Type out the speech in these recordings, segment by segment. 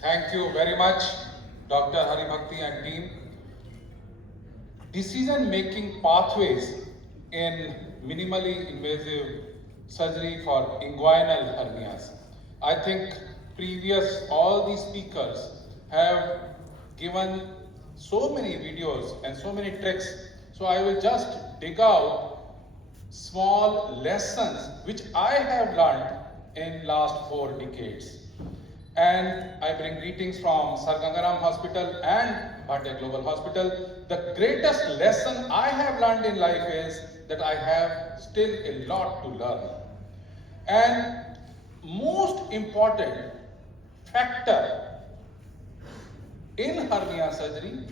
Thank you very much, Dr. Hari Bhakti and team. Decision-making pathways in minimally invasive surgery for inguinal hernias. I think all these speakers have given so many videos and so many tricks. So I will just dig out small lessons which I have learned in last 4 decades. And I bring greetings from Sir Gangaram Hospital and Bhatia Global Hospital. The greatest lesson I have learned in life is that I have still a lot to learn. And most important factor in hernia surgery,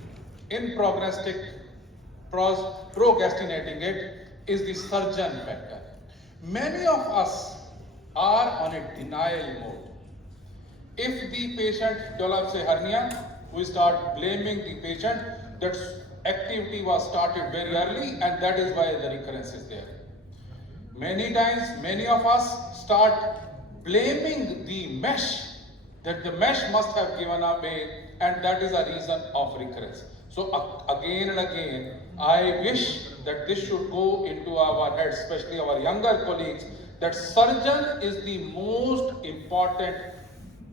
in procrastinating it, is the surgeon factor. Many of us are on a denial mode. If the patient develops a hernia, we start blaming the patient that activity was started very early and that is why the recurrence is there. Many times, many of us start blaming the mesh, that the mesh must have given away and that is a reason of recurrence. So again and again, I wish that this should go into our heads, especially our younger colleagues, that surgeon is the most important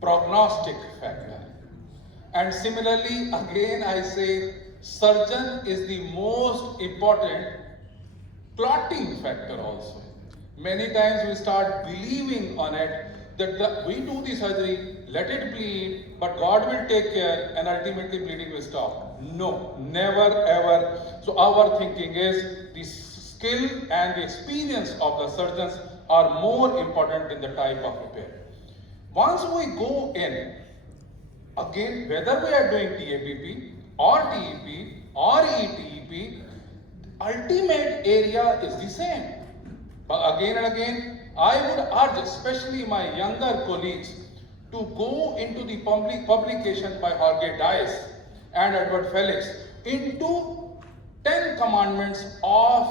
prognostic factor. And similarly, again I say, surgeon is the most important clotting factor also. Many times we start believing on it that we do the surgery, let it bleed, but God will take care and ultimately bleeding will stop. No, never ever. So our thinking is the skill and the experience of the surgeons are more important than the type of repair. Once we go in, again, whether we are doing TABP or TEP or ETEP, ultimate area is the same. But again and again, I would urge, especially my younger colleagues, to go into the publication by Jorge Dias and Edward Felix into 10 commandments of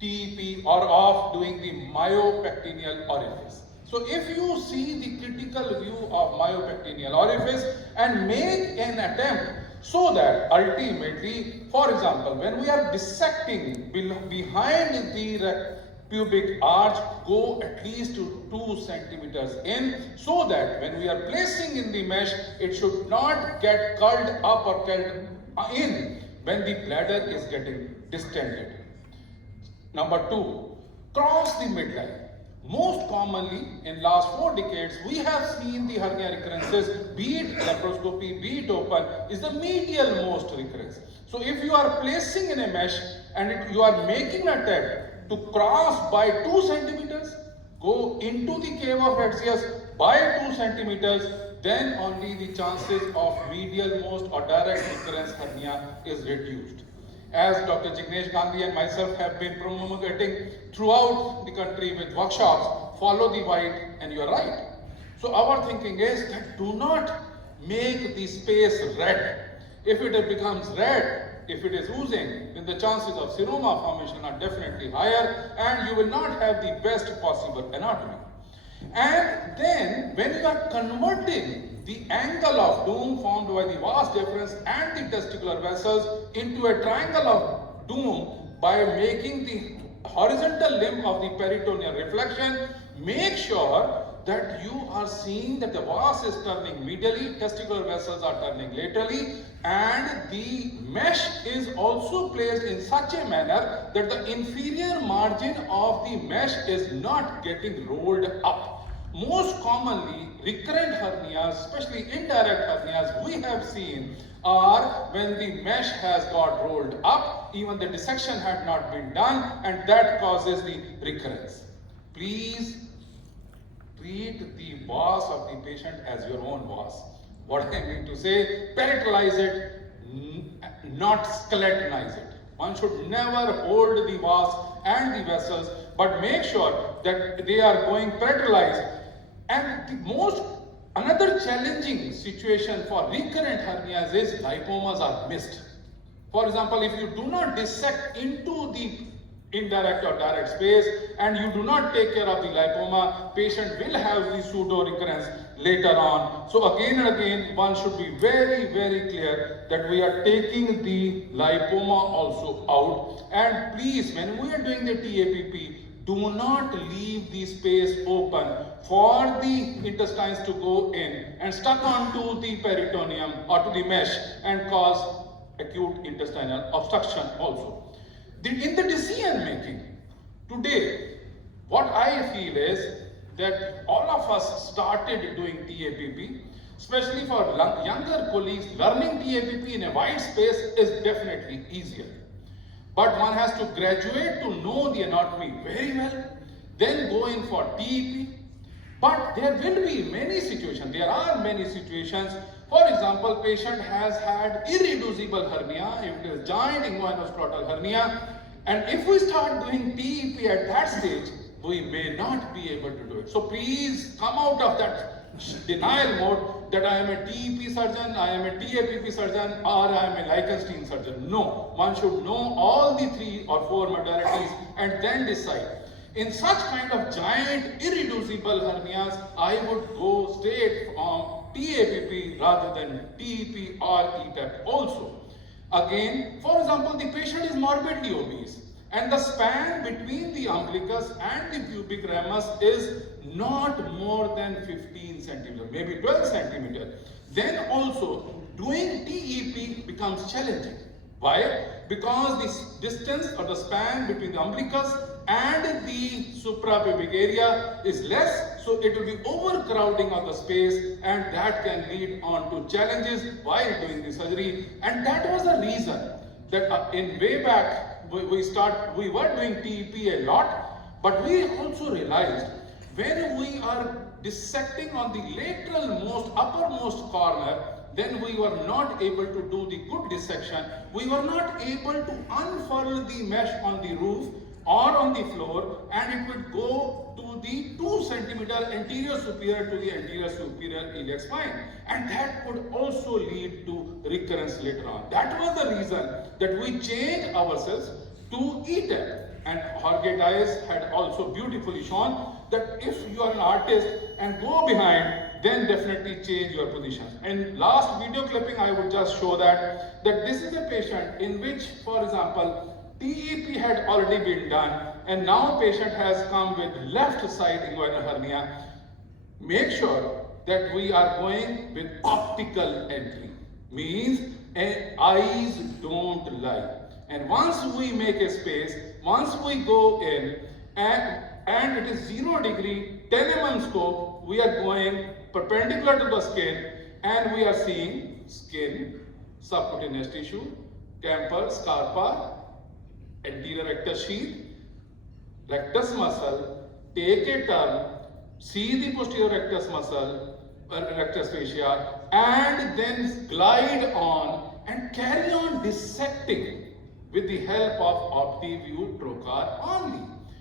TEP or of doing the myopectineal orifice. So if you see the critical view of myopectineal orifice and make an attempt so that ultimately, for example, when we are dissecting behind the pubic arch, go at least to 2 centimeters in, so that when we are placing in the mesh, it should not get curled up or curled in when the bladder is getting distended. Number 2, cross the midline. Most commonly in last 4 decades, we have seen the hernia recurrences, be it laparoscopy, be it open, is the medial most recurrence. So if you are placing in a mesh and you are making an attempt to cross by 2 centimeters, go into the cave of Hetzius by 2 centimeters, then only the chances of medial most or direct recurrence hernia is reduced. As Dr. Jignesh Gandhi and myself have been promulgating throughout the country with workshops, follow the white and you are right. So our thinking is that do not make the space red. If it becomes red, if it is oozing, then the chances of seroma formation are definitely higher and you will not have the best possible anatomy. And then when you are converting the angle of doom formed by the vas deferens and the testicular vessels into a triangle of doom by making the horizontal limb of the peritoneal reflection, make sure that you are seeing that the vas is turning medially, testicular vessels are turning laterally, and the mesh is also placed in such a manner that the inferior margin of the mesh is not getting rolled up. Most commonly, recurrent hernias, especially indirect hernias, we have seen are when the mesh has got rolled up, even the dissection had not been done, and that causes the recurrence. Please treat the vas of the patient as your own vas. What I mean to say, peritalize it, not skeletonize it. One should never hold the vas and the vessels, but make sure that they are going peritalized. And another challenging situation for recurrent hernias is lipomas are missed. For example, if you do not dissect into the indirect or direct space, and you do not take care of the lipoma, patient will have the pseudo recurrence later on. So again and again, one should be very, very clear that we are taking the lipoma also out. And please, when we are doing the TAPP, do not leave the space open for the intestines to go in and stuck onto the peritoneum or to the mesh and cause acute intestinal obstruction also. In the decision making, today, what I feel is that all of us started doing TAPP, especially for younger colleagues. Learning TAPP in a wide space is definitely easier. But one has to graduate to know the anatomy very well, then go in for TEP. But there will be many situations, there are many situations. For example, patient has had irreducible hernia, if it is giant inguinal hernia, and if we start doing TEP at that stage, we may not be able to do it. So please come out of that denial mode that I am a TEP surgeon, I am a TAPP surgeon, or I am a Lichtenstein surgeon. No, one should know all the 3 or 4 modalities and then decide. In such kind of giant irreducible hernias, I would go straight from TAPP rather than TEP or ETAP also. Again, for example, the patient is morbidly obese and the span between the umbilicus and the pubic ramus is not more than 15 centimeters, maybe 12 centimeters. Then also doing TEP becomes challenging. Why? Because this distance or the span between the umbilicus and the suprapubic area is less, so it will be overcrowding of the space, and that can lead on to challenges while doing the surgery. And that was the reason that in way back we were doing TEP a lot, but we also realized when we are dissecting on the lateral most uppermost corner, then we were not able to do the good dissection. We were not able to unfurl the mesh on the roof or on the floor, and it would go to the 2 centimeter anterior superior to the anterior superior iliac spine, and that could also lead to recurrence later on. That was the reason that we changed ourselves to ETAP. And Jorge Dias had also beautifully shown that if you are an artist and go behind, then definitely change your position. And last video clipping, I would just show that this is a patient in which, for example, TEP had already been done, and now patient has come with left side inguinal hernia. Make sure that we are going with optical entry, means eyes don't lie. And once we make a space, once we go in and it is 0 degree 10 mm scope, we are going perpendicular to the skin and we are seeing skin, subcutaneous tissue, camper, scarpa, anterior rectus sheath, rectus muscle, take a turn, see the posterior rectus muscle, rectus fascia, and then glide on and carry on dissecting with the help of OptiView trocar only.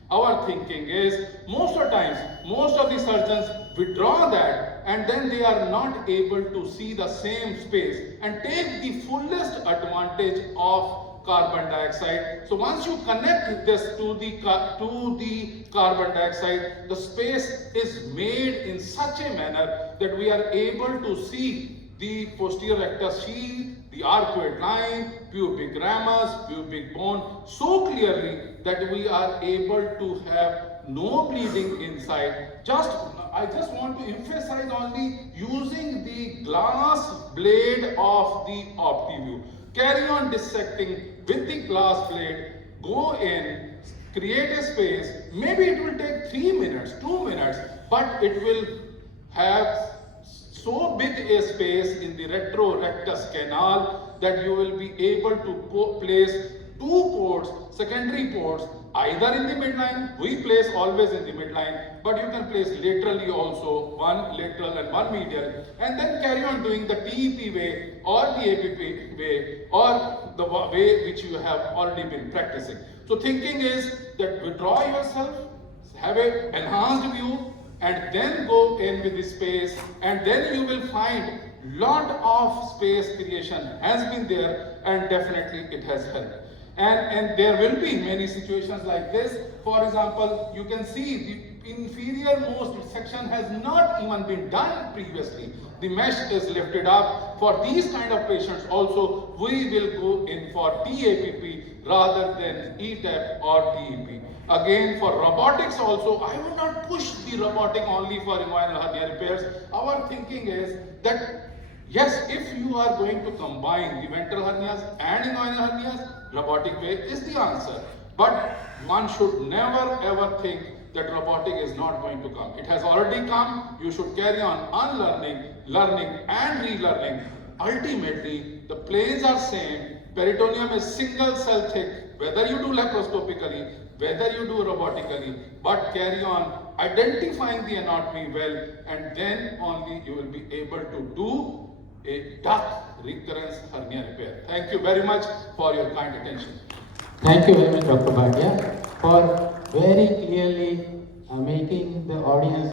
Our thinking is, most of the times, most of the surgeons withdraw that and then they are not able to see the same space and take the fullest advantage of carbon dioxide. So once you connect this to the carbon dioxide, the space is made in such a manner that we are able to see the posterior rectus sheath, the arcuate line, pubic ramus, pubic bone so clearly that we are able to have no bleeding inside. I just want to emphasize only using the glass blade of the OptiView. Carry on dissecting with the glass blade, go in, create a space. Maybe it will take 3 minutes, 2 minutes, but it will have so big a space in the retrorectus canal that you will be able to place 2 ports, secondary ports, either in the midline. We place always in the midline, but you can place laterally also, one lateral and one medial, and then carry on doing the TEP way or the APP way or the way which you have already been practicing. So thinking is that withdraw yourself, have an enhanced view, and then go in with the space, and then you will find lot of space creation has been there, and definitely it has helped. And there will be many situations like this. For example, you can see the inferior most section has not even been done previously. The mesh is lifted up. For these kind of patients also, we will go in for TAPP rather than ETAP or DEP. Again, for robotics also, I would not push the robotic only for inguinal hernia repairs. Our thinking is that yes, if you are going to combine the ventral hernias and inguinal hernias, robotic way is the answer. But one should never ever think that robotic is not going to come. It has already come. You should carry on unlearning, learning and relearning. Ultimately, the planes are same. Peritoneum is single cell thick, whether you do laparoscopically, whether you do robotically, but carry on identifying the anatomy well, and then only you will be able to do a duct recurrence hernia repair. Thank you very much for your kind attention. Thank you very much, Dr. Bhatia, for very clearly making the audience